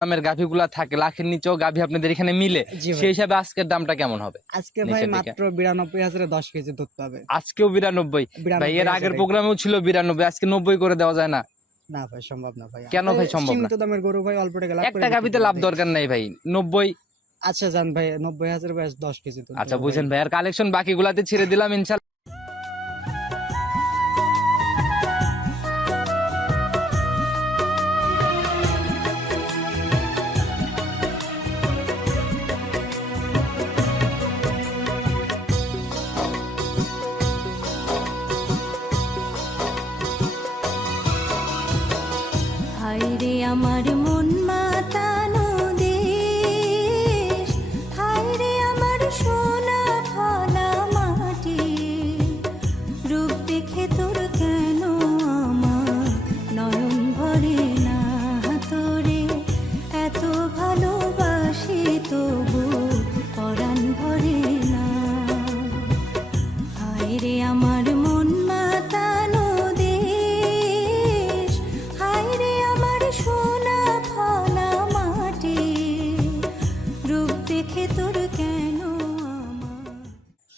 দামের গাভিগুলা থাকে লাখের নিচেও গাভি আপনাদের এখানে মিলে সেই হিসাবে আজকের দামটা কেমন হবে? আজকে ভাই মাত্র বিরানব্বই হাজারে দশ কেজি দুধ পাবে। আজকেও বিরানব্বই। ভাই এর আগের প্রোগ্রামেও ছিল বিরানব্বই আজকে নব্বই করে দেওয়া যায় না। না ভাই সম্ভব না ভাই। কেন ভাই এই সম্ভব না? দামের গরু ভাই অল্প টাকা লাভ একটা গাভিতে লাভ দরকার নাই ভাই নব্বই। আচ্ছা জান ভাই নব্বই হাজার দশ কেজি আচ্ছা বুঝেন ভাই। ভাই আর কালেকশন বাকিগুলাতে ছেড়ে দিলাম ইনশাল্লাহ।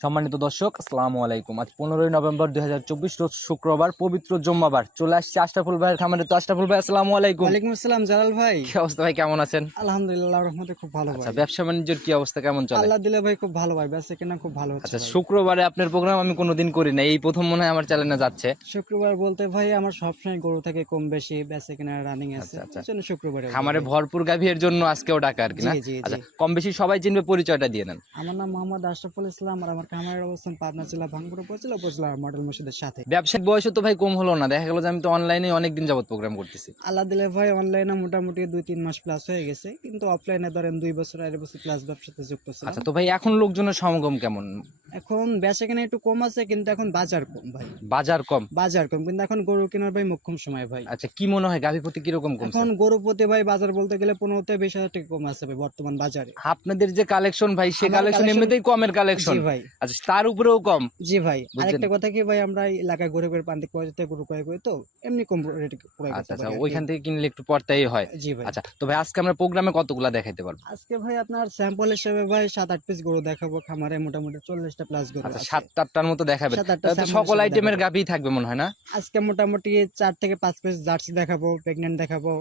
সম্মানিত দর্শক আসসালামু আলাইকুম। আজ পনেরোই নভেম্বর দুই হাজার চব্বিশ রোজ শুক্রবার পবিত্র জম্মাবার। চলে আসছে আশরাফুল ভাইয়ের খামারে তো আশরাফুল ভাই আসসালামু আলাইকুম। ওয়ালাইকুম আসসালাম জালাল ভাই। কি অবস্থা ভাই কেমন আছেন? আলহামদুলিল্লাহ রহমতে খুব ভালো আচ্ছা ব্যবসা বাণিজ্যের কি অবস্থা কেমন চলে? আল্লাহ দিলে ভাই খুব ভালো ভাই বেঁচে কিনা খুব ভালো আচ্ছা শুক্রবারে আপনার প্রোগ্রাম আমি কোনোদিন করি না এই প্রথম মনে হয় আমার চ্যানেলে যাচ্ছে। শুক্রবার বলতে ভাই আমার সবসময় গরু থাকে কম বেশি বেঁচে কিনা রানিং আছে। আচ্ছা, আচ্ছা। শুক্রবারে খামারে ভরপুর গাভীর জন্য আজকেও ডাকা আর কি না। আচ্ছা কম বেশি সবাই চিনবে পরিচয়টা দিয়ে নেন। আমার নাম মোহাম্মদ আশরাফুল ইসলাম আর আমার খামারের অবস্থান পাবনা জেলা ভাঙ্গুড়া উপজেলা উপজেলা মডেল মসজিদের সাথে। ব্যবসায়িক বয়স তো ভাই কম হলো না দেখা গেল যে আমি তো অনলাইনে অনেকদিন যাবত প্রোগ্রাম করতেছি। আল্লাহ দিলে ভাই অনলাইনে মোটামুটি দুই তিন মাস প্লাস হয়ে গেছে কিন্তু অফলাইনে ধরেন দুই বছর আড়াই বছর প্লাস ব্যবসাতে যুক্ত ছিলাম। আচ্ছা তো ভাই এখন লোকজনের সমাগম কেমন? এখন বেচা কেনা একটু কম আছে কিন্তু এখন বাজার কম ভাই। বাজার কম? বাজার কম কিন্তু এখন গরু কেনার ভাই মোক্ষম সময় ভাই। আচ্ছা কি মনে হয় গাভী প্রতি কীরকম কমছে? এখন গরু প্রতি ভাই বাজার বলতে গেলে পনেরো থেকে বিশ হাজার টাকা কম আছে ভাই বর্তমান বাজারে। আপনাদের যে কালেকশন ভাই সে কালেকশন এমনিতেই কমের কালেকশন ভাই। আচ্ছা তার উপরেও কম? জি ভাই। আরেকটা কথা কি ভাই আমরা এলাকায় ঘুরে ঘুরে প্রান্তিক পর্যায়ে গরু ক্রয় করি তো এমনি কম রেটে ক্রয় আচ্ছা আচ্ছা। ওইখান থেকে কিনলে একটু পড়তেই হয়। জি ভাই। আচ্ছা তো ভাই আজকে আমরা প্রোগ্রামে কতগুলা দেখাইতে পারব? আজকে ভাই আপনার স্যাম্পল হিসেবে ভাই সাত আট পিস গরু দেখাবো খামারে মোটামুটি চল্লিশটা প্লাস গরু আচ্ছা। সাত আটটার মতো তাহলে তো সকল আইটেমের দেখাবো। গাভী থাকবে মনে হয় না? আজকে মোটামুটি চার থেকে পাঁচ পিস জার্সি দেখাবো প্রেগনেন্ট দেখাবো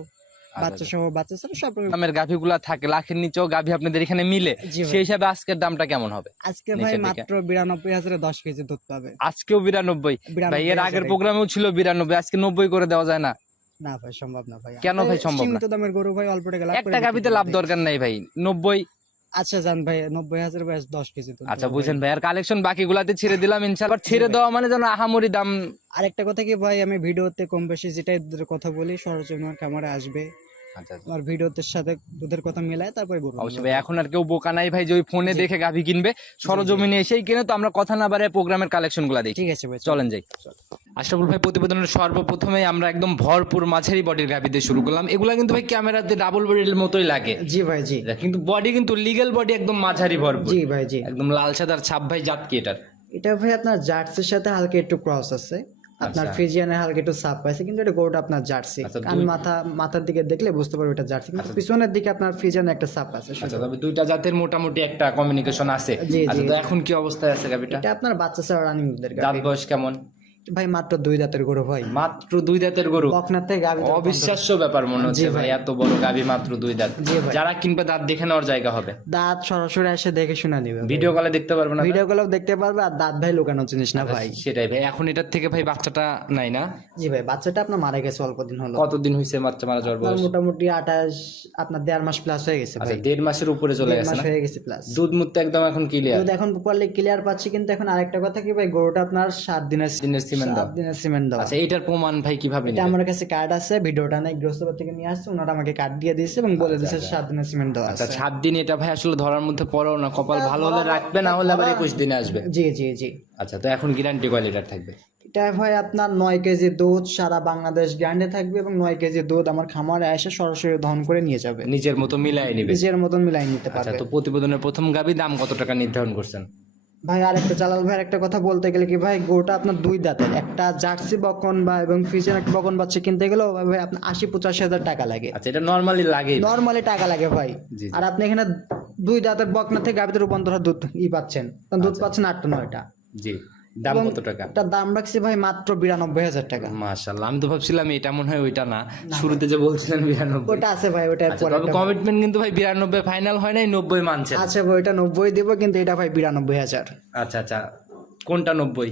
আচ্ছা, বাচ্চা সহ বাচ্চা সহ সব দামের গাভীগুলা থাকে লাখের নিচেও গাভী আপনাদের এখানে মিলে। সেই হিসাবে আজকের দামটা কেমন হবে? আজকে ভাই মাত্র বিরানব্বই হাজারে দশ কেজি দুধ পাবে। আজকেও বিরানব্বই। ভাই এর আগের প্রোগ্রামেও ছিল বিরানব্বই আজকে নব্বই করে দেওয়া যায় না। না ভাই সম্ভব না ভাই। কেন ভাই সম্ভব না? দামের গরু ভাই অল্প টাকা একটা গাভীতে লাভ দরকার নাই ভাই। নব্বই আচ্ছা জান ভাই নব্বই হাজার ভাই দশ কেজি আচ্ছা বুঝেন ভাই। আর কালেকশন বাকিগুলাতে ছেড়ে দিলাম ইনশাল্লাহ ছেড়ে দেওয়া মানে যেন আহামরি দাম আরেকটা কথা কি ভাই আমি ভিডিওতে কম বেশি যেটাই কথা বলি সরজমিন খামারে আসবে আচ্ছা আচ্ছা। আমার ভিডিওতে সাথে দুধের কথা মিলায় তারপরে গরু অবশ্যই ভাই এখন আর কেউ বোকা নাই ভাই যে ওই ফোনে দেখে গাভী কিনবে সরজমিনে এসেই কিনে তো আমরা কথা না বাড়ে প্রোগ্রামের কালেকশনগুলা দেখি। ঠিক আছে ভাই চলেন যাই। আশরাফুল ভাই প্রতিবেদনের সর্বপ্রথমে আমরা একদম ভরপুর মাঝারি বডির গাভী দিয়ে শুরু করলাম। এগুলা কিন্তু ভাই ক্যামেরাতে ডাবল বডির মতোই লাগে। জি ভাই জি। কিন্তু বডি কিন্তু লিগেল বডি একদম মাঝারি ভরপুর। জি ভাই জি। একদম লাল সাদার ছাপ ভাই জাত কি এটার। এটা ভাই আপনার জার্সির সাথে হালকা একটু ক্রস আছে। আপনার ফ্রিজিয়ানের ফিজিয়ানের হালকা একটু সাপ পাইছে কিন্তু এটা গরুটা আপনার জার্সি। কান কারণ মাথা মাথার দিকে দেখলে বুঝতে পারবে এটা জার্সি কিন্তু পিছনের দিকে আপনার ফিজিয়ানের একটা সাপ আছে আচ্ছা তবে দুইটা জাতের মোটামুটি একটা কমিউনিকেশন আছে। আচ্ছা তো এখন কি অবস্থায় আছে গাবিটা এটা আপনার বাচ্চা ছাড়া রানিং দুধের দাঁত বয়স কেমন? ভাই মাত্র দুই দাঁতের গরু ভাই। মাত্র দুই দাঁতের গরু? বকনার থেকে গাভী অবিশ্বাস্য ব্যাপার মনে হচ্ছে ভাই। এত বড় গাভী মাত্র দুই দাঁত। যারা কিনবে দাঁত দেখে নেওয়ার জায়গা হবে। দাঁত সরাসরি এসে দেখে শুনে নিবে ভিডিও কলে দেখতে পারবে না ভিডিও গুলো দেখতে পারবে আর দাঁত ভাই লুকানো জিনিস না ভাই। সেটাই ভাই এখন এটার থেকে ভাই বাচ্চাটা নাই না? জি ভাই বাচ্চাটা আপনার মারা গেছে অল্প দিন হলো। কতদিন হয়েছে বাচ্চা মারা যাওয়ার বয়স? মোটামুটি আঠাশ আপনার দেড় মাস প্লাস হয়ে গেছে আচ্ছা ভাই। দেড় মাসের উপরে চলে গেছে না? হয়ে গেছে প্লাস দুধ মুক্ত একদম এখন ক্লিয়ার দুধ এখন প্রপারলি ক্লিয়ার পাচ্ছি কিন্তু এখন আরেকটা কথা কি ভাই গরুটা আপনার সাত দিনের দিনের সিমেন্ট দাও। দিনের সিমেন্ট দেওয়া আচ্ছা এটার প্রমাণ ভাই কীভাবে এটা আমার কাছে কার্ড আছে ভিডিওটা নাই গৃহস্থপর থেকে নিয়ে আসছে ওনারা আমাকে কার্ড দিয়ে দিয়েছে এবং বলে দিয়েছে সাত দিনের সিমেন্ট দেওয়া আচ্ছা সাত দিন এটা ভাই আসলে ধরার মধ্যে পড়েও না কপাল ভালো হলে রাখবে না হলে আবার একুশ দিনে আসবে। জি জি জি। আচ্ছা তো এখন গ্যারান্টি কয় লিটার থাকবে? এটা ভাই আপনার নয় কেজি দুধ সারা বাংলাদেশ গ্যান্ডে থাকবে এবং নয় কেজি দুধ আমার খামারে এসে সরাসরি দহন করে নিয়ে যাবে। নিজের মতো মিলাই নিবে। নিজের মতন মিলাই নিতে পারবে। তো প্রতিবেদনের প্রথম গাবি দাম কত টাকা নির্ধারণ করছেন? ভাই আর একটা জালাল ভাইয়ের একটা কথা বলতে গেলে কি ভাই গোটা আপনার দুই দাঁতের একটা জার্সি বকন বা এবং ফিজিয়ান একটা বকন বাচ্চা কিনতে গেলেও ভাই আপনার আশি পঁচাশি হাজার টাকা লাগে। আচ্ছা এটা নর্মালি লাগে। নর্মালি টাকা লাগে ভাই। আর আপনি এখানে দুই দাঁতের বকনা থেকে গাভিতে রূপান্তর দুধ ই পাচ্ছেন। কারণ দুধ আচ্ছা। পাচ্ছেন আটটা নয়টা। জি। দাম কত টাকা? এটা দাম রাখছি ভাই মাত্র বিরানব্বই হাজার টাকা। মাশাল্লাহ আমি তো ভাবছিলাম এটা মনে হয় ওইটা না। শুরুতে যে বলছিলেন বিরানব্বই। ওটা আছে ভাই ওটা আচ্ছা, তবে কমিটমেন্ট কিন্তু ভাই বিরানব্বই ফাইনাল হয় নাই নব্বই মানছে আছে ভাই ওটা নব্বই দিব কিন্তু এটা ভাই বিরানব্বই হাজার। আচ্ছা আচ্ছা কোনটা নব্বই?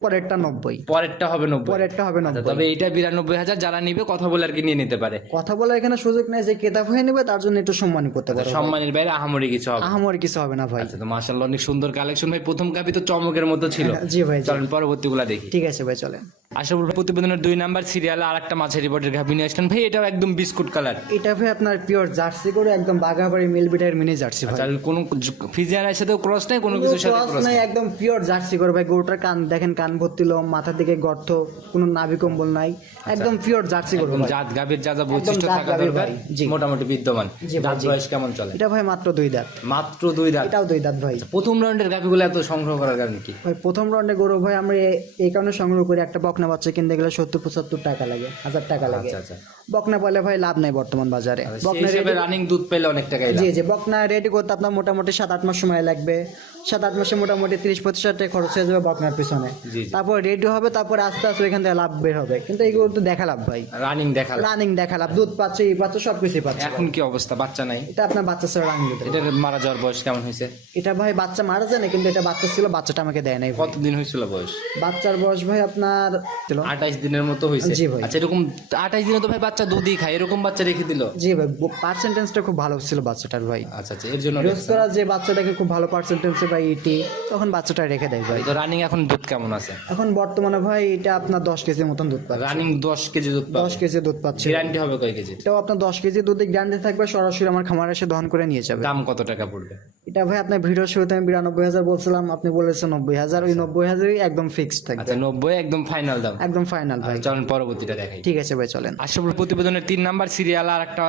পরেরটা নব্বই। পরেরটা হবে নব্বই। পরেরটা হবে আচ্ছা, নব্বই। তবে এটা বিরানব্বই হাজার যারা নিবে কথা বলে আর কি নিয়ে নিতে পারে। কথা বলার এখানে সুযোগ নেই যে কেতাব হয়ে নেবে তার জন্য একটু সম্মান করতে পারে সম্মানের বাইরে আহামরি কিছু হবে আহামরি কিছু হবে না ভাই। আচ্ছা তো মাশাল্লাহ অনেক সুন্দর কালেকশন ভাই প্রথম কাপি তো চমকের মতো ছিল। জি ভাই। চলেন পরবর্তীগুলা দেখি। ঠিক আছে ভাই চলেন। আশাফুল ভাই প্রতিবেদনের দুই নাম্বার সিরিয়ালে আর একটা মাছের রিপোর্টের গাভি নিয়ে আসলেন। ভাই এটাও একদম বিস্কুট কালার। এটা ভাই আপনার পিওর জার্সি করে একদম বাঘাবাড়ি মিল বিটার মিনি জার্সি ভাই। আচ্ছা আর কোনো ফিজিয়ানের সাথেও ক্রস নাই? কোনো কিছুর সাথে ক্রস নাই একদম পিওর জার্সি করে ভাই। গরুটার কান দেখেন কান ভর্তি লোম মাথা দিকে গর্ত কোনো নাভি কম্বল নাই। একদম পিওর জার্সি করে জাত গাভীর যা যা বৈশিষ্ট্য থাকা দরকার মোটামুটি বিদ্যমান। দাঁত বয়স কেমন চলে? এটা ভাই মাত্র দুই দাঁত। মাত্র দুই দাঁত? এটাও দুই দাঁত ভাই। প্রথম রাউন্ডের গাভিগুলো এত সংগ্রহ করার কারণ কি? ভাই প্রথম রাউন্ডে গরু ভাই আমরা এই কারণে সংগ্রহ করি একটা বকনা বাচ্চা কিনতে গেলে সত্তর পঁচাত্তর টাকা লাগে হাজার টাকা লাগে। আচ্ছা আচ্ছা। বকনা পেলে ভাই লাভ নাই বর্তমান বাজারে। বকনা হিসেবে রানিং দুধ পেলে অনেক টাকাই জি জি বকনা রেডি করতে আপনার মোটামুটি সাত আট মাস সময় লাগবে। সাত আট মাসে মোটামুটি তিরিশ পঁচিশ হাজার টাকা খরচ হয়ে যাবে বকনার পিছনে। তারপর রেডি হবে তারপর আস্তে আস্তে ওইখান থেকে লাভ বের হবে। কিন্তু এইগুলো তো দেখা লাভ ভাই। রানিং দেখাল রানিং দেখা লাভ। দুধ পাচ্ছে ই পাচ্ছে সব কিছুই পাচ্ছে এখন কি অবস্থা? বাচ্চা নাই? এটা আপনার বাচ্চা ছিল রানিং এটার মারা যাওয়ার বয়স কেমন হয়েছে? এটা ভাই বাচ্চা মারা যায় না কিন্তু এটা বাচ্চা ছিল বাচ্চাটা আমাকে দেয় নাই কতদিন হয়েছিল বয়স? বাচ্চার বয়স ভাই আপনার আঠাইশ দিনের মতো হয়েছে। জি ভাই। আচ্ছা এরকম আঠাইশ দিনে তো ভাই বাচ্চা দুধই খায় এরকম বাচ্চা রেখে দিল? জি ভাই পার্সেন্টেজটা খুব ভালো ছিল বাচ্চাটার ভাই। আচ্ছা আচ্ছা এর জন্য রোজ করা যে বাচ্চাটাকে খুব ভালো পার্সেন্টেজে ভাই এটি তখন বাচ্চাটা রেখে দেয় ভাই। তো রানিং এখন দুধ কেমন আছে? এখন বর্তমানে ভাই এটা আপনার দশ কেজির মতন দুধ পাচ্ছে। রানিং দশ কেজি দুধ দশ কেজি দুধ পাচ্ছে। গ্যারান্টি হবে কয় কেজি? এটাও আপনার দশ কেজি দুধে গ্যারান্টি থাকবে সরাসরি আমার খামারে এসে দহন করে নিয়ে যাবে। দাম কত টাকা পড়বে? এটা ভাই আপনার ভিডিও শুরুতে আমি বিরানব্বই হাজার বলছিলাম আপনি বলেছেন নব্বই হাজার ওই নব্বই হাজারই একদম ফিক্সড থাকবে। আচ্ছা নব্বই একদম ফাইনাল দাম। একদম ফাইনাল ভাই। আচ্ছা, চলেন পরবর্তীটা দেখাই। ঠিক আছে ভাই চলেন। আশরাফুল প্রতিবেদনের তিন নাম্বার সিরিয়াল আর একটা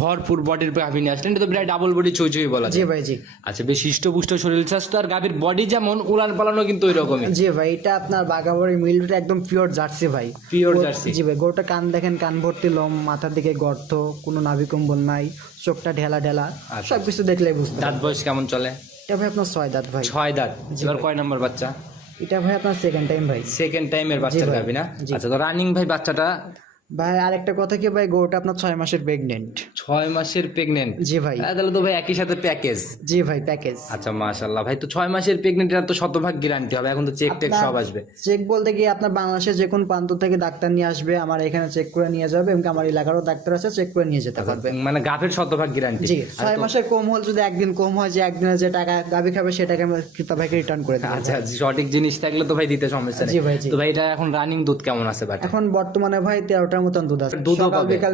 ভরপুর বডির গাভী নিয়ে আসলেন এটা তো প্রায় ডাবল বডি চই চই বলা জি ভাই জি। আচ্ছা বেশ হৃষ্টপুষ্ট শরীর। স্বাস্থ্য আর গাভীর বডি যেমন উলান পালানো কিন্তু ওই রকমই জি ভাই এটা আপনার বাগাবাড়ি মিলটা একদম পিওর জার্সি ভাই। Pure jersey. জি ভাই গরুটা কান দেখেন কান ভর্তি লম মাথার দিকে গর্ত কোনো নাভি কম্বল নাই। চোখটা ঢেলা ঢেলা আচ্ছা। সব কিছু দেখলে বুঝতে দাঁত বয়স কেমন চলে? এটা ভাই আপনার ছয় দাঁত ভাই। ছয় দাঁত। এবার কয় নম্বর বাচ্চা? এটা ভাই আপনার সেকেন্ড টাইম ভাই। সেকেন্ড টাইমের বাচ্চা গাবি না? আচ্ছা তো রানিং ভাই বাচ্চাটা ভাই আরেকটা কথা কি ভাই গরুটা আপনার ছয় মাসের প্রেগনেন্ট ছয় মাসের প্রেগনেন্ট জি ভাই। তাহলে তো ভাই একই সাথে প্যাকেজ জি ভাই প্যাকেজ আচ্ছা মাশাল্লাহ ভাই তো ছয় মাসের প্রেগনেন্ট এর তো শতভাগ গ্যারান্টি হবে। এখন তো চেক টেক সব আসবে। চেক বলতে গিয়ে আপনার বাংলাদেশের যে কোন প্রান্ত থেকে ডাক্তার নিয়ে আসবে আমার এখানে চেক করে নিয়ে যাবে এবং আমার এলাকারও ডাক্তার আছে চেক করে নিয়ে যেতে পারবে। মানে গাভীর শতভাগ গ্যারান্টি জি ছয় মাসের কম হল যদি একদিন কম হয় যে একদিনে যে টাকা গাবি খাবে সেটাকে আমি ক্রেতা ভাইকে রিটার্ন করে দেবো। আচ্ছা সঠিক জিনিস থাকলে তো ভাই দিতে সমস্যা নেই। জি ভাই, তো ভাই এটা এখন রানিং দুধ কেমন আছে বাট এখন বর্তমানে ভাই তেরোটার মতন দুধ আছে। দুধও সকাল পাবে? বিকাল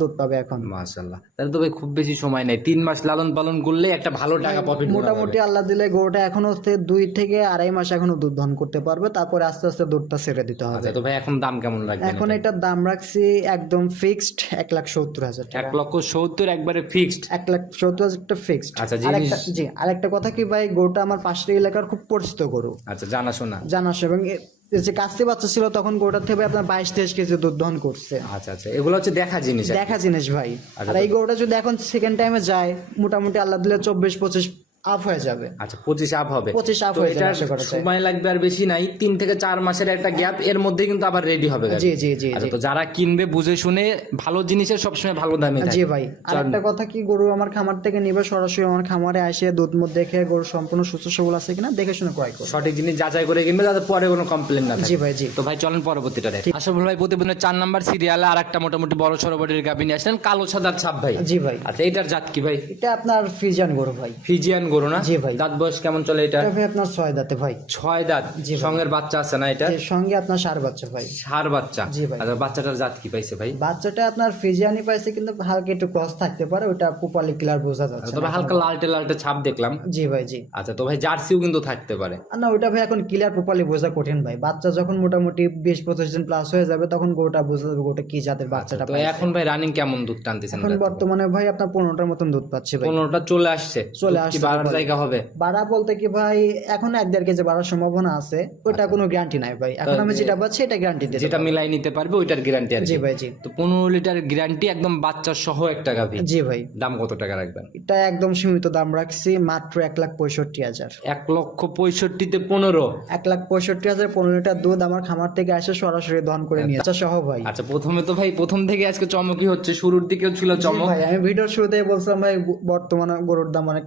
দুধ পাবে এখন। মাশাল্লাহ তাহলে তো ভাই খুব বেশি সময় নেই। তিন মাস লালন পালন করলে একটা ভালো টাকা প্রফিট মোটামুটি আল্লাহ দিলে গরুটা এখনও হচ্ছে দুই থেকে আড়াই মাস এখনও দুধ দহন করতে পারবে। তারপরে আস্তে আস্তে দুধটা ছেড়ে দিতে হবে। আচ্ছা তো ভাই এখন দাম কেমন লাগবে এখন এটার দাম রাখছি একদম ফিক্সড এক লাখ সত্তর হাজার এক টাকা লক্ষ সত্তর একবারে ফিক্সড এক লাখ সত্তর হাজারটা ফিক্সড আচ্ছা, জিনিস- জি আরেকটা কথা কি ভাই গরুটা আমার পাশের এলাকার খুব পরিচিত গরু। আচ্ছা জানা শোনা জানাস এবং এ যে কাস্তে বাচ্চা ছিল তখন গরুটার থেকে আপনার বাইশ তেইশ কেজি দুধ দহন করছে। আচ্ছা আচ্ছা। এগুলো হচ্ছে দেখা জিনিস দেখা জিনিস ভাই। আচ্ছা, আর এই গরুটা যদি এখন সেকেন্ড টাইমে যায় মোটামুটি আল্লাহ দিলে চব্বিশ পঁচিশ আপ হয়ে যাবে। আচ্ছা পঁচিশ আপ হবে। 25 up তো হয়ে যাবে। সময় লাগবে আর বেশি নাই। তিন থেকে চার মাসের একটা গ্যাপ এর মধ্যে কিন্তু আবার রেডি হবে জি জি জি আচ্ছা তো যারা কিনবে বুঝে শুনে ভালো জিনিসের সবসময় ভালো দামে জি ভাই। আর একটা কথা কি গরু আমার খামার থেকে নিবে সরাসরি আমার খামারে আসে দুধ মুধ দেখে গরু সম্পূর্ণ সুস্থ সবল আছে কিনা দেখে শুনে ক্রয় করো সঠিক জিনিস যাচাই করে কিনবে যাতে পরে কোনো কমপ্লেন না জি ভাই জি। তো ভাই চলেন পরবর্তীটা দেখ। আশরাফুল ভাই প্রতিবেদনের চার নাম্বার সিরিয়ালে আর একটা মোটামুটি বড় সরবরের গাবি নিয়ে আসলেন কালো সাদার ছাপ ভাই। জি ভাই। আচ্ছা এটার জাত কি ভাই? এটা আপনার ফিজিয়ান গরু ভাই। ফিজিয়ান গরু না? জি ভাই। দাঁত বয়স কেমন চলে এটা? ভাই আপনার ছয় দাঁতে ভাই। ছয় দাঁত? জি। সঙ্গের বাচ্চা আছে না এটা? সঙ্গে আপনার সার বাচ্চা ভাই। সার বাচ্চা? জি ভাই। আচ্ছা বাচ্চাটার জাত কি পাইছে ভাই? বাচ্চাটা আপনার ফিজিয়ানি পাইছে কিন্তু হালকা একটু ক্রস থাকতে পারে ওটা পুপালি ক্লিয়ার বোঝা যাচ্ছে তবে হালকা লালটে লালটে ছাপ দেখলাম। জি ভাই জি। আচ্ছা তো ভাই জার্সিও কিন্তু থাকতে পারে। না ওইটা ভাই এখন ক্লিয়ার প্রপারলি বোঝা কঠিন ভাই। বাচ্চা যখন মোটামুটি বিশ পঁচিশ দিন প্লাস হয়ে যাবে তখন গোটা বোঝা যাবে গোটা কি জাতের বাচ্চাটা তো এখন ভাই রানিং কেমন দুধ টানতেছেন এখন বর্তমানে ভাই আপনার পনেরোটার মতন দুধ পাচ্ছে ভাই। পনেরোটা চলে আসছে। চলে আসছে। বাড়ার জায়গা হবে। বাড়া বলতে কি ভাই এখন এক দেড় কেজি বাড়ার সম্ভাবনা আছে। ওটা কোনো গ্যারান্টি নাই ভাই। এখন আমি যেটা পাচ্ছি এটা গ্যারান্টি দিতে যেটা মিলাই নিতে পারবে ওইটার গ্যারান্টি আর জি ভাই জি। তো পনেরো লিটার গ্যারান্টি একদম বাচ্চা সহ একটা গাভি। জি ভাই। দাম কত টাকা রাখবেন? এটা একদম সীমিত দাম রাখছি মাত্র এক লাখ পঁয়ষট্টি হাজার। এক লক্ষ পঁয়ষট্টিতে পনেরো। এক লাখ পঁয়ষট্টি হাজার পনেরো লিটার দুধ আমার খামার থেকে এসে সরাসরি দহন করে নিয়ে আচ্ছা। সহ ভাই। আচ্ছা প্রথমে তো ভাই প্রথম থেকে আজকে চমকই হচ্ছে শুরুর দিকেও ছিল চমক। ভাই আমি ভিডিওর শুরুতে বলছিলাম ভাই বর্তমানে গরুর দাম অনেক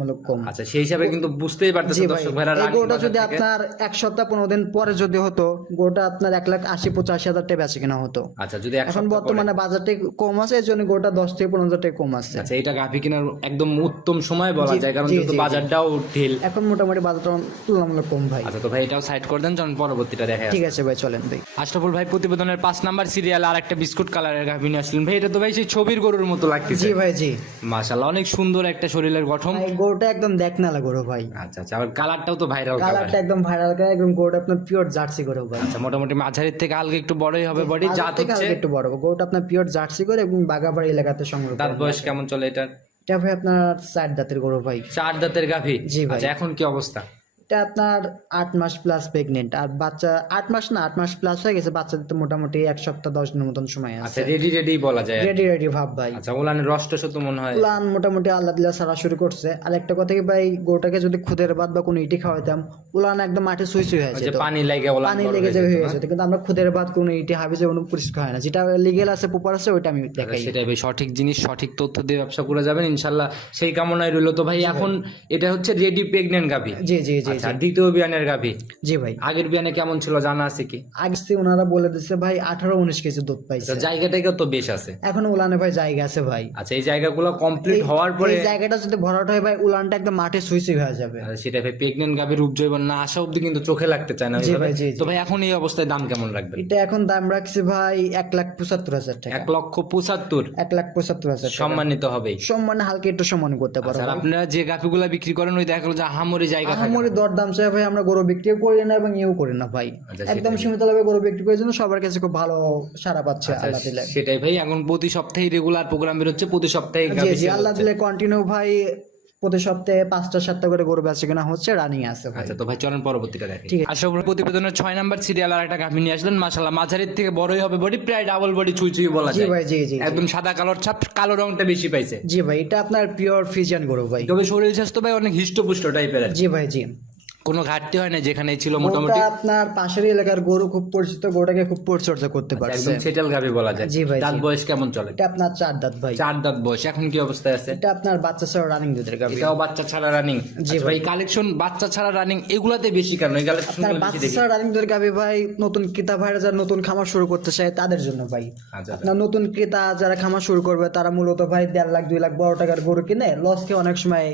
তুলনামূলক কম। আচ্ছা সেই হিসাবে কিন্তু বুঝতেই পারতেছে দর্শক ভাইরা এই রানিং যদি আপনার এক সপ্তাহ পনেরো দিন পরে যদি হতো গরুটা আপনার এক লাখ আশি পঁচাশি হাজার টাকা বেচে কিনা হতো। আচ্ছা যদি এখন বর্তমানে বাজারটা কম আছে এই জন্য গরুটা দশ থেকে পনেরো হাজার টাকা কম আছে। আচ্ছা এটা গাভি কেনার একদম উত্তম সময় বলা যায় কারণ যেহেতু। বাজারটাও উঠিল এখন মোটামুটি বাজারটা তুলনামূলক কম ভাই। আচ্ছা তো ভাই এটাও সাইড করে দেন যখন পরবর্তীটা দেখা ঠিক আছে ভাই চলেন ভাই আশরাফুল ভাই প্রতিবেদনের পাঁচ নাম্বার সিরিয়াল আর একটা বিস্কুট কালারের গাভি নিয়ে আসলেন। ভাই এটা তো ভাই সেই ছবির গরুর মতো লাগতেছে। জি ভাই জি। মাশাআল্লাহ অনেক সুন্দর একটা শরীরের গঠন। গরুটা একদম দেখ না গরু ভাই। আচ্ছা আচ্ছা আর কালারটাও তো ভাইরাল কালার কালারটা একদম ভাইরাল করে একদম গরুটা আপনার পিওর জার্সি গরু ভাই। আচ্ছা মোটামুটি মাঝারির থেকে আলগে একটু বড়ই হবে বডি জাত হচ্ছে। একটু বড় গরুটা আপনার পিওর জার্সি করে এবং বাগাবাড়ি এলাকাতে সংগ্রহ দাঁত বয়স কেমন চলে এটার? এটা ভাই আপনার চার দাঁতের গরু ভাই। চার দাঁতের গাভী? জি ভাই। আচ্ছা এখন কি অবস্থা? এটা আপনার আট মাস প্লাস প্রেগনেন্ট আর বাচ্চা আট মাস না আট মাস প্লাস হয়ে গেছে বাচ্চাদের তো মোটামুটি এক সপ্তাহ দশ দিনের মতন সময় আচ্ছা আছে রেডি রেডি বলা যায় রেডি রেডি ভাব ভাই। আচ্ছা ওলানের রসটা শুধু মনে হয় প্লান মোটামুটি আল্লাহ দিল্লা সারা শুরু করছে। আর একটা কথা কি ভাই গরুটাকে যদি খুদের বাদ বা কোনো ইটি খাওয়াইতাম উলান একদম মাঠে সুই সুই হয়ে যে যেত। পানি লাগে ওলান পানি লেগে যেত হয়ে? যেত কিন্তু আমরা খুদের বাদ কোনো ইটি হাবি যে কোনো পরিষ্কার হয় না। যেটা লিগেল আছে প্রপার আছে ওইটা আমি দেখাই। আচ্ছা, সেটাই ভাই সঠিক জিনিস সঠিক তথ্য দিয়ে ব্যবসা করে যাবেন ইনশাল্লাহ। সেই কামনায় রইল তো ভাই এখন এটা হচ্ছে রেডি প্রেগনেন্ট গাভি। জি জি জি। আচ্ছা দ্বিতীয় বিয়ানের গাভি। জি ভাই। আগের বিয়ানে কেমন ছিল জানা আছে কি? আগে ওনারা বলে দিচ্ছে ভাই আঠারো উনিশ কেজি দুধ পাইছে। আচ্ছা জায়গাটাকে তো বেশ আছে? এখন উলানে ভাই জায়গা আছে ভাই। আচ্ছা এই জায়গাগুলো কমপ্লিট হওয়ার পরে এই জায়গাটা যদি ভরাট হয় ভাই উলানটা একদম মাঠে সুই সুই হয়ে যাবে। সেটা ভাই প্রেগনেন্ট গাভীর রূপ না আসা কিন্তু চোখে লাগতে চায় না। তো ভাই এখন এই অবস্থায় দাম কেমন রাখবেন? এটা এখন দাম রাখছি ভাই এক লাখ পঁচাত্তর হাজার টাকা। এক লক্ষ পঁচাত্তর? এক লাখ পঁচাত্তর হাজার সম্মানিত হবেই সম্মানে হালকা একটু সম্মান করতে পারো আচ্ছা আপনারা যে গাভিগুলা বিক্রি করেন ওই দেখা গেলো যে হামরি জায়গা থাকে আহামরি দরদাম চাই ভাই আমরা গরু বিক্রিও করি না এবং ইয়েও করি না ভাই। আচ্ছা, একদম সীমিত লাভে গরু বিক্রি করার জন্য সবার কাছে খুব ভালো সারা পাচ্ছে আচ্ছা, আল্লাহ দিলে। সেটাই ভাই এখন প্রতি সপ্তাহে রেগুলার প্রোগ্রাম বেরোচ্ছে প্রতি সপ্তাহে জি আল্লাহ দিলে কন্টিনিউ ভাই প্রতি সপ্তাহে পাঁচটা সাতটা করে গরু বেচা কেনা হচ্ছে রানিং আছে ভাই। আচ্ছা তো ভাই চলেন পরবর্তীটা দেখি। ঠিক আছে। আশরাফুল প্রতিবেদনের ছয় নাম্বার সিরিয়াল আর একটা গাভী নিয়ে আসলেন মাশাল্লাহ মাঝারির থেকে বড়ই হবে বডি প্রায় ডাবল বডি চুই চুই বলা জি যায়। ভাই জি জি জি। একদম সাদা কালোর ছাপ কালো রংটা বেশি পাইছে। জি ভাই এটা আপনার পিওর ফিজিয়ান গরু ভাই। তবে শরীর স্বাস্থ্য ভাই অনেক হিষ্টপুষ্ট টাইপের জি ভাই জি। কোনো ঘাটতি হয় না যেখানে ছিল মোটামুটি। আপনার পাশের এলাকার গরু খুব পরিচিত গরুটাকে খুব পরিচর্যা করতে পারছে। একদম সেটেল গাভী বলা যায়। জি ভাই, দাঁত বয়স কেমন চলে? এটা আপনার চার দাঁত ভাই। চার দাঁত বয়স এখন কি অবস্থায় আছে? এটা আপনার বাচ্চা ছাড়া রানিং দুধের গাভি এটাও বাচ্চা ছাড়া রানিং জি ভাই। কালেকশন বাচ্চা ছাড়া রানিং এগুলাতে বেশি কেন? এই কালেকশন আপনার বাচ্চা ছাড়া রানিং দুধের গাভি ভাই নতুন ক্রেতা ভাইরা যারা নতুন খামার শুরু করতে চায় তাদের জন্য ভাই। আচ্ছা আপনার নতুন ক্রেতা যারা খামার শুরু করবে তারা মূলত ভাই দেড় লাখ দুই লাখ বড় টাকার গরু কিনে লস খেয়ে অনেক সময়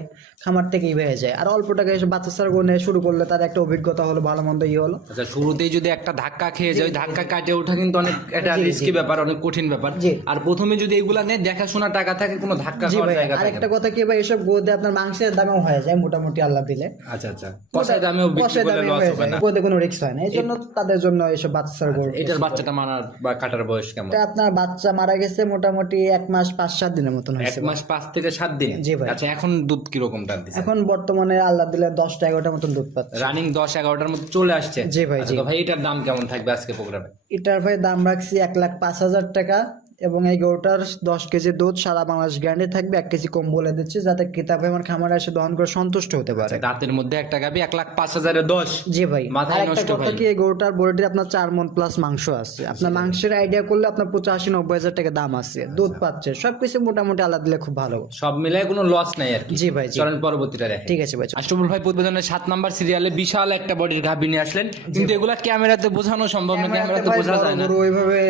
খামার থেকেই হয়ে যায়। আর অল্প টাকা এসে বাচ্চা ছাড়া গরু নিয়ে শুরু করলে তার একটা অভিজ্ঞতা হলো ভালো মন্দ ইয়ে হলো। আচ্ছা শুরুতেই যদি একটা ধাক্কা খেয়ে যায় ওই ধাক্কা কাটে ওঠা কিন্তু অনেক একটা। রিস্কি ব্যাপার অনেক কঠিন ব্যাপার। আর প্রথমে যদি এগুলা নেয় দেখাশোনা টাকা থাকে কোনো ধাক্কা খাওয়ার জায়গা থাকে আরেকটা কথা কি ভাই এসব গরু দিয়ে আপনার মাংসের দামেও হয়ে যায় মোটামুটি আল্লাহ দিলে। আচ্ছা আচ্ছা। কষায় দামেও বিক্রি করলে লস হবে না। গরুতে কোনো রিস্ক হয় না। এই জন্য তাদের জন্য এসব বাচ্চা ছাড়া গরু এটার বাচ্চাটা মারার বা কাটার বয়স কেমন? এটা আপনার বাচ্চা মারা গেছে মোটামুটি এক মাস পাঁচ সাত দিনের মতন এক হয়েছে মাস পাঁচ থেকে সাত দিন? জি ভাই। আচ্ছা এখন দুধ কীরকম টান দিচ্ছে এখন বর্তমানে আল্লাহ দিলে দশটা এগারোটা মতন দুধ। পাচ্ছে। রানিং দশ এগারোটার মধ্যে চলে আসছে। জি ভাই, জি। ভাই এটার দাম কেমন থাকবে আজকে প্রোগ্রামে? এটার ভাই দাম রাখছি এক লাখ পাঁচ হাজার টাকা। এবং এই গরুটার দশ কেজি দুধ সারা বাংলাদেশ গ্যারান্টি থাকবে এক কেজি কম বলে দিচ্ছি যাতে ক্রেতা ভাই আমার খামারে এসে দহন করে সন্তুষ্ট হতে পারে। দাঁতের মধ্যে একটা গাবি এক লাখ পাঁচ হাজারে দশ। জি ভাই মাথায় নষ্ট কথা কি এই গরুটার বডিতে আপনার চার মন প্লাস মাংস আছে। আপনার মাংসের আইডিয়া করলে আপনার পঁচাশি নব্বই হাজার টাকা দাম আছে দুধ পাচ্ছে সবকিছু মোটামুটি আলাদা দিলে খুব ভালো। সব মিলাই কোনো লস নাই আর কি। জি ভাই চলেন পরবর্তীটা দেখে ঠিক আছে ভাই আষ্টমুল ভাই প্রতিবেদনের সাত নাম্বার সিরিয়ালে বিশাল একটা বডির গাভী নিয়ে আসলেন। কিন্তু এগুলা ক্যামেরাতে বোঝানো সম্ভব না ক্যামেরাতে বোঝা যায় না। ওইভাবে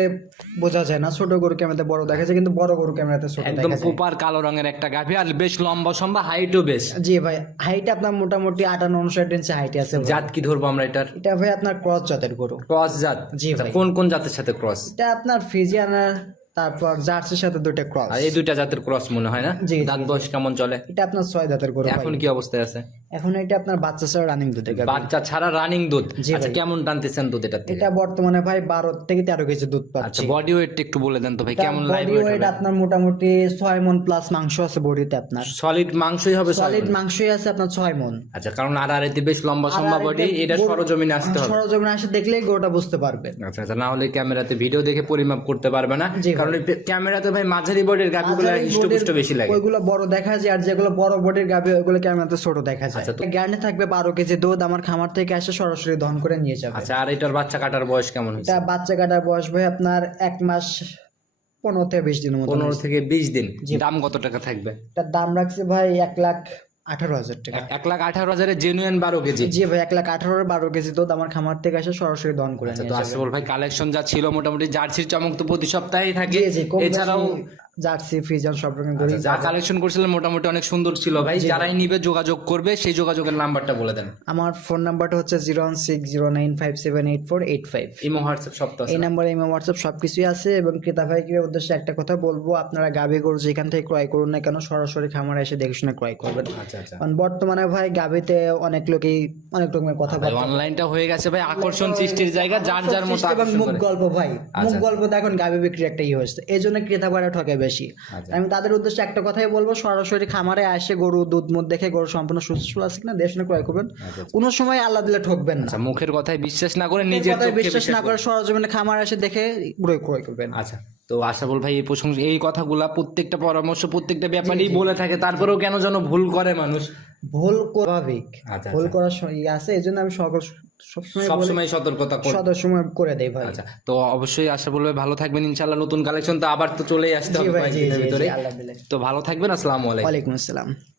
বোঝা যায় না ছোট গরু ক্যামেরাতে বড় কিন্তু বড় গরু ক্যামেরাতে ছোট একদম কালো রঙের একটা গাভী আর বেশ লম্বা সম্বা হাইটও বেশ। জি ভাই হাইট আপনার মোটামুটি আটান্ন উনষাট ইঞ্চি হাইট আছে ভাই। জাত কি ধরবো আমরা এটার? এটা ভাই আপনার ক্রস জাতের গরু। ক্রস জাত? জি আচ্ছা, ভাই। কোন কোন জাতের সাথে ক্রস এটা আপনার ফিজিয়ানার তারপর জার্সির সাথে দুটো ক্রস আর এই দুইটা জাতের ক্রস মনে হয় না? জি, জি, দাঁত বয়স কেমন চলে? এটা আপনার ছয় জাতের গরু ভাই। এখন কি অবস্থায় আছে? এখন এটা আপনার বাচ্চা ছাড়া রানিং গাভী বাচ্চা ছাড়া রানিং দুধ? আচ্ছা কেমন টানতেছেন দুধ এটা এটা বর্তমানে ভাই বারো থেকে তেরো কেজি দুধ পাচ্ছে। আচ্ছা বডি ওয়েট একটু বলে দেন তো ভাই কেমন লাইভ ওয়েট আপনার মোটামুটি ছয় মন প্লাস মাংস আছে বডিতে আপনার। সলিড মাংসই হবে সলিড মাংসই আছে আপনার ছয় মন। আচ্ছা কারণ আর আর এতে বেশ লম্বা সম্ভব বডি এটা সরজমিনে আসতে হবে। সরজমিনে আসে দেখলেই গোটা বুঝতে পারবে আচ্ছা আচ্ছা না হলে ক্যামেরাতে ভিডিও দেখে পরিমাপ করতে পারবে না। কারণ ক্যামেরাতে ভাই মাঝারি বডির মাঝারি হিষ্টপুষ্ট বেশি লাগে। ওইগুলো বড় দেখা যায় আর যেগুলো বড় বডির গাভি ওইগুলো ক্যামেরাতে ছোট দেখা যায়। আচ্ছা, গ্যারান্টি থাকবে বারো কেজি দুধ আমার খামার থেকে এসে সরাসরি দহন করে নিয়ে যাবে। আচ্ছা আর এটার বাচ্চা কাটার বয়স কেমন এটা বাচ্চা কাটার বয়স ভাই আপনার এক মাস পনেরো থেকে বিশ মতো পনেরো থেকে বিশ দিন। দাম কত টাকা থাকবে? এটার দাম রাখছে ভাই এক লাখ আঠারো হাজার টাকা। এক লাখ আঠারো হাজারে জেনুইন বারো কেজি? জি ভাই এক লাখ আঠারো বারো কেজি দুধ আমার খামার থেকে এসে সরাসরি করে আচ্ছা, তো যাবে। ভাই কালেকশন যা ছিল মোটামুটি জার্সির চমক তো প্রতি সপ্তাহেই থাকে। এছাড়াও জার্সি সব রকম আচ্ছা, যা কালেকশন করছিলেন মোটামুটি অনেক সুন্দর ছিল ভাই। যারাই নিবে যোগাযোগ করবে সেই যোগাযোগের নাম্বারটা বলে দেন। আমার ফোন নাম্বারটা হচ্ছে zero one six zero nine five seven eight four eight five imo WhatsApp সব তো এই নাম্বারে ইমো হোয়াটসঅ্যাপ সব কিছুই আছে এবং ক্রেতা ভাইকে উদ্দেশ্যে একটা কথা বলব আপনারা গাভী গরু যেখান থেকে ক্রয় করুন না কেন সরাসরি খামারে এসে দেখে শুনে ক্রয় করবেন। আচ্ছা আচ্ছা। কারণ বর্তমানে ভাই গাভীতে অনেক লোকেই অনেক রকমের কথা ভাই অনলাইনটা হয়ে গেছে ভাই আকর্ষণ সৃষ্টির জায়গা যার যার মতো এবং মুখ গল্প ভাই মুখ গল্প তো এখন গাভী বিক্রি একটা ইয়ে হয়েছে। এই জন্য ক্রেতা ভাইরা ঠকে বেশি। আচ্ছা। আমি তাদের উদ্দেশ্যে একটা কথাই বলব সরাসরি খামারে আসে গরু দুধ মুধ দেখে গরু সম্পূর্ণ সুস্থ আছে কিনা দেশ ক্রয় করবেন। কোনো সময় আল্লাহ দিলে ঠকবেন না। আচ্ছা মুখের কথায় বিশ্বাস না করে নিজের কথায় বিশ্বাস না করে সরজমিনে খামার এসে দেখে ক্রয় ক্রয় করবেন। আচ্ছা তো আশাফুল ভাই এই প্রশংসা এই কথাগুলা প্রত্যেকটা পরামর্শ প্রত্যেকটা ব্যাপারেই বলে থাকে তারপরেও কেন যেন ভুল করে মানুষ? ভুল স্বাভাবিক আচ্ছা, ভুল করার ইয়ে আছে এই জন্য আমি সকল সবসময় বলি সবসময় সতর্কতা কর করে দেয় ভাই। আচ্ছা তো অবশ্যই আশা বলবে ভালো থাকবেন ইনশাল্লাহ নতুন কালেকশন তো আবার তো চলেই আসতে হবে ভিতরে। তো ভালো থাকবেন আসসালামু আলাইকুম। ওয়ালাইকুম আসসালাম।